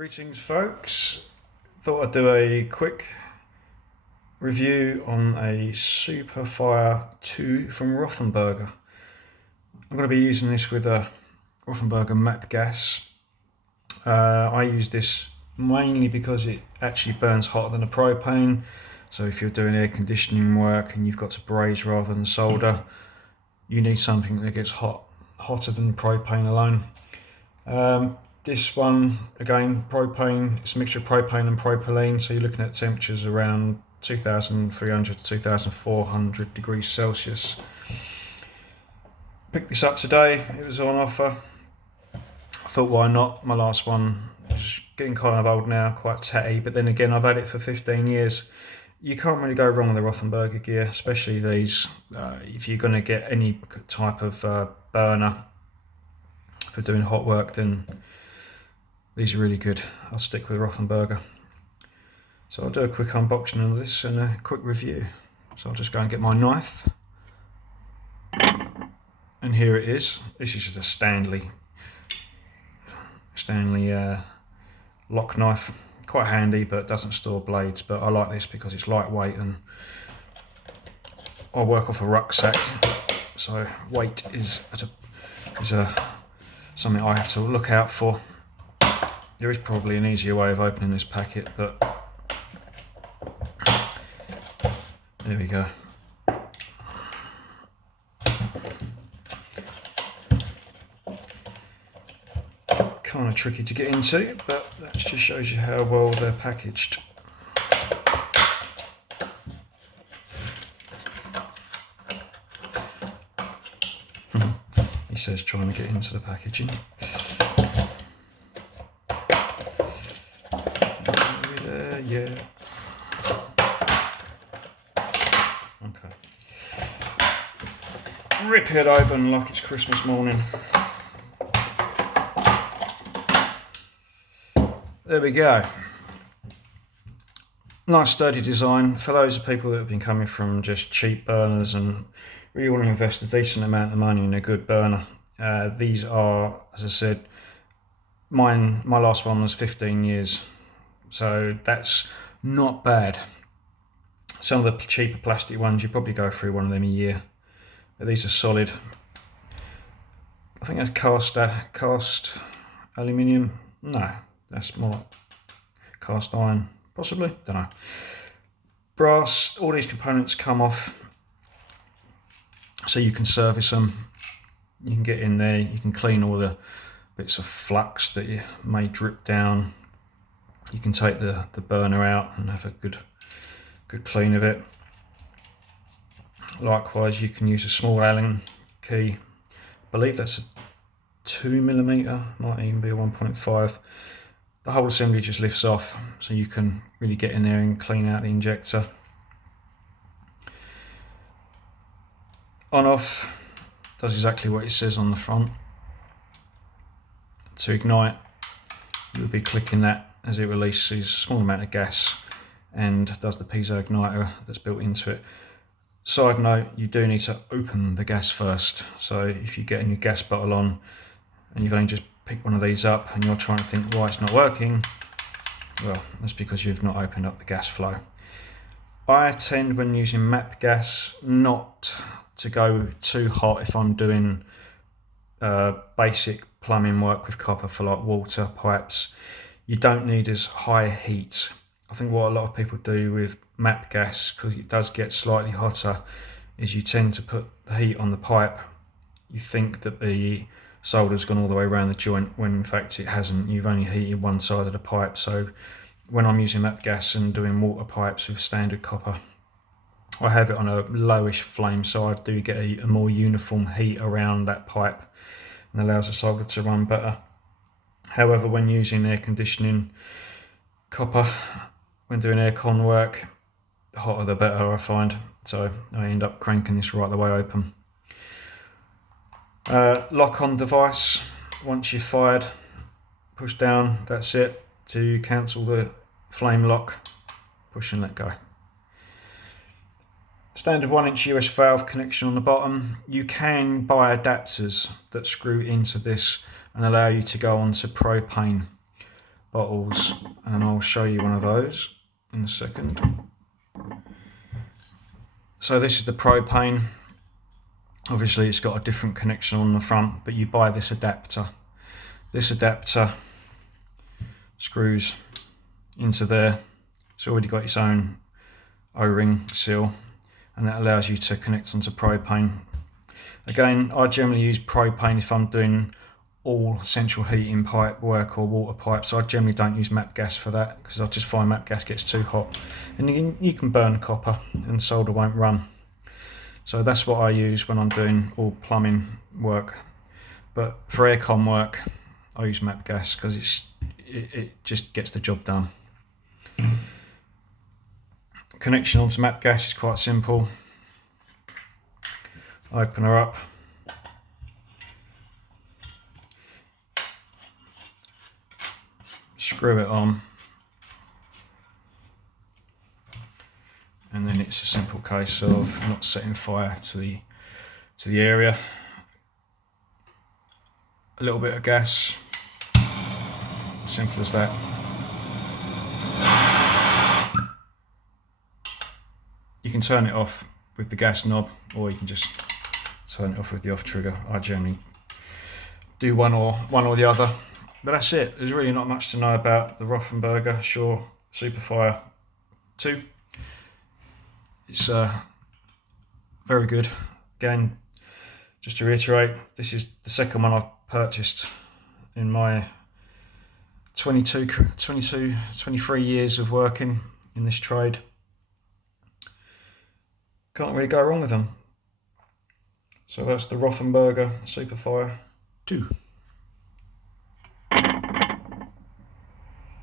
Greetings folks, thought I'd do a quick review on a Superfire 2 from Rothenberger. I'm going to be using this with a Rothenberger map gas. I use this mainly because it actually burns hotter than a propane, so if you're doing air conditioning work and you've got to braise rather than solder, you need something that gets hotter than propane alone. This one, again, propane, it's a mixture of propane and propylene, so you're looking at temperatures around 2300 to 2400 degrees Celsius. Picked this up today, it was on offer. I thought, why not? My last one is getting kind of old now, quite tatty, but then again, I've had it for 15 years. You can't really go wrong with the Rothenberger gear, especially these. If you're going to get any type of burner for doing hot work, then these are really good. I'll stick with Rothenberger. So I'll do a quick unboxing of this and a quick review. So I'll just go and get my knife. And here it is. This is just a Stanley lock knife. Quite handy, but it doesn't store blades. But I like this because it's lightweight and I work off a rucksack. So weight is something I have to look out for. There is probably an easier way of opening this packet, but there we go. Kind of tricky to get into, but that just shows you how well they're packaged. He says trying to get into the packaging. Yeah. Okay. Rip it open like it's Christmas morning. There we go. Nice sturdy design. For those people that have been coming from just cheap burners and really want to invest a decent amount of money in a good burner, these are, as I said, my last one was 15 years. So that's not bad. Some of the cheaper plastic ones, you probably go through one of them a year. But these are solid. I think that's cast aluminium. No, that's more cast iron, possibly. Don't know. Brass. All these components come off, so you can service them. You can get in there. You can clean all the bits of flux that you may drip down. You can take the burner out and have a good clean of it. Likewise, you can use a small Allen key. I believe that's a 2mm, might even be a 1.5. The whole assembly just lifts off, so you can really get in there and clean out the injector. On off does exactly what it says on the front. To ignite, you'll be clicking that as it releases a small amount of gas and does the piezo igniter that's built into it. Side note, you do need to open the gas first. So if you get a new gas bottle on and you've only just picked one of these up and you're trying to think why it's not working, well, that's because you've not opened up the gas flow. I tend, when using map gas, not to go too hot if I'm doing basic plumbing work with copper for like water pipes. You don't need as high heat. I think what a lot of people do with map gas, because it does get slightly hotter, is you tend to put the heat on the pipe. You think that the solder's gone all the way around the joint when in fact it hasn't. You've only heated one side of the pipe. So when I'm using map gas and doing water pipes with standard copper, I have it on a lowish flame, so I do get a more uniform heat around that pipe and allows the solder to run better. However, when using air conditioning copper, when doing aircon work, the hotter the better, I find. So I end up cranking this right the way open. Lock-on device. Once you've fired, push down, that's it. To cancel the flame lock, push and let go. Standard 1-inch US valve connection on the bottom. You can buy adapters that screw into this and allow you to go onto propane. bottles, and I'll show you one of those in a second. So this is the propane. Obviously it's got a different connection on the front, but you buy this adapter. This adapter screws into there. It's already got its own O-ring seal, and that allows you to connect onto propane. Again, I generally use propane if I'm doing all central heating pipe work or water pipes. I generally don't use MAP gas for that because I just find MAP gas gets too hot, and you can burn copper and solder won't run. So that's what I use when I'm doing all plumbing work. But for aircon work, I use MAP gas because it just gets the job done. Connection onto MAP gas is quite simple. Open her up. Screw it on. And then it's a simple case of not setting fire to the area. A little bit of gas. Simple as that. You can turn it off with the gas knob, or you can just turn it off with the off trigger. I generally do one or the other. But that's it. There's really not much to know about the Rothenberger Shore Superfire 2. It's very good. Again, just to reiterate, this is the second one I've purchased in my 23 years of working in this trade. Can't really go wrong with them. So that's the Rothenberger Superfire 2.